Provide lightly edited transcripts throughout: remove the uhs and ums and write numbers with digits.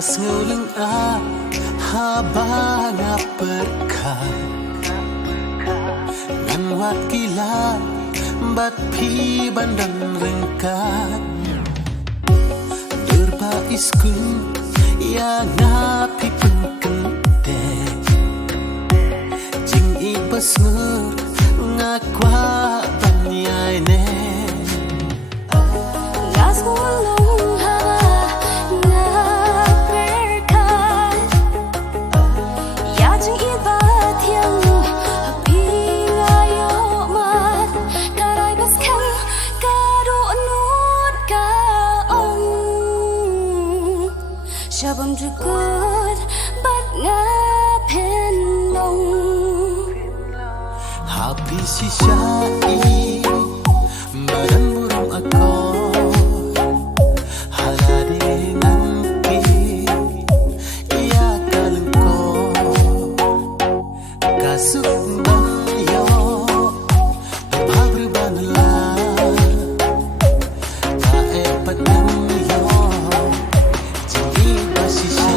sngew leng haba nga perkah ngan wat gila bat pi bandan rengkat derba iskun ya ngapi pengkente jing ibas ngur ngakwa banyai ne Shabam jukut bat ngapen long hapi si syai badan burung aku halade nangki ya kalengko kasuk bayo babru banla ka epat yo jingi basisha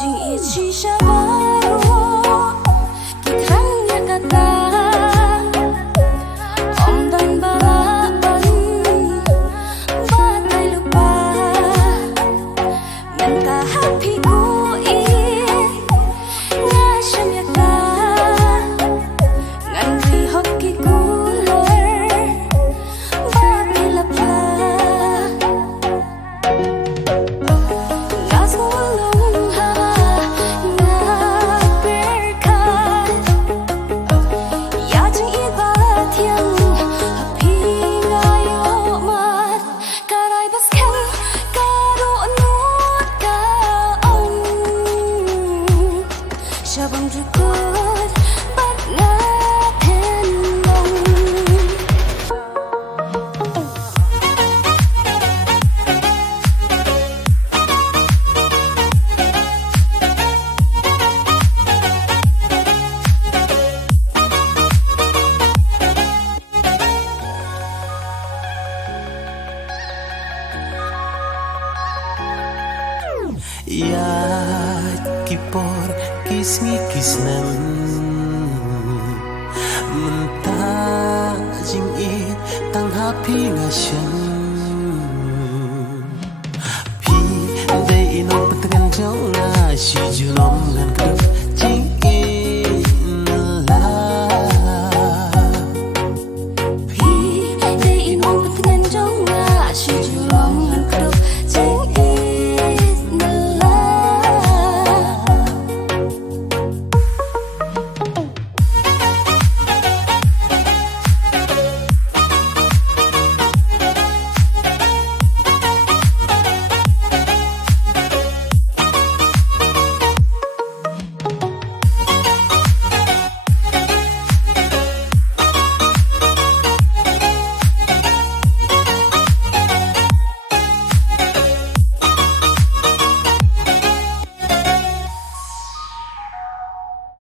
jing ichi shabaro kikrang ya kata om dan balapan batai lupa minta happy ku ngasam ya ka ngan ri hoki cooler batai lupa Shabam jukut bat ngapen long ya kipor kismi kisnan mentah jing it tang happy ngasyan pi dei ino petengan jong na si julom ngan kedep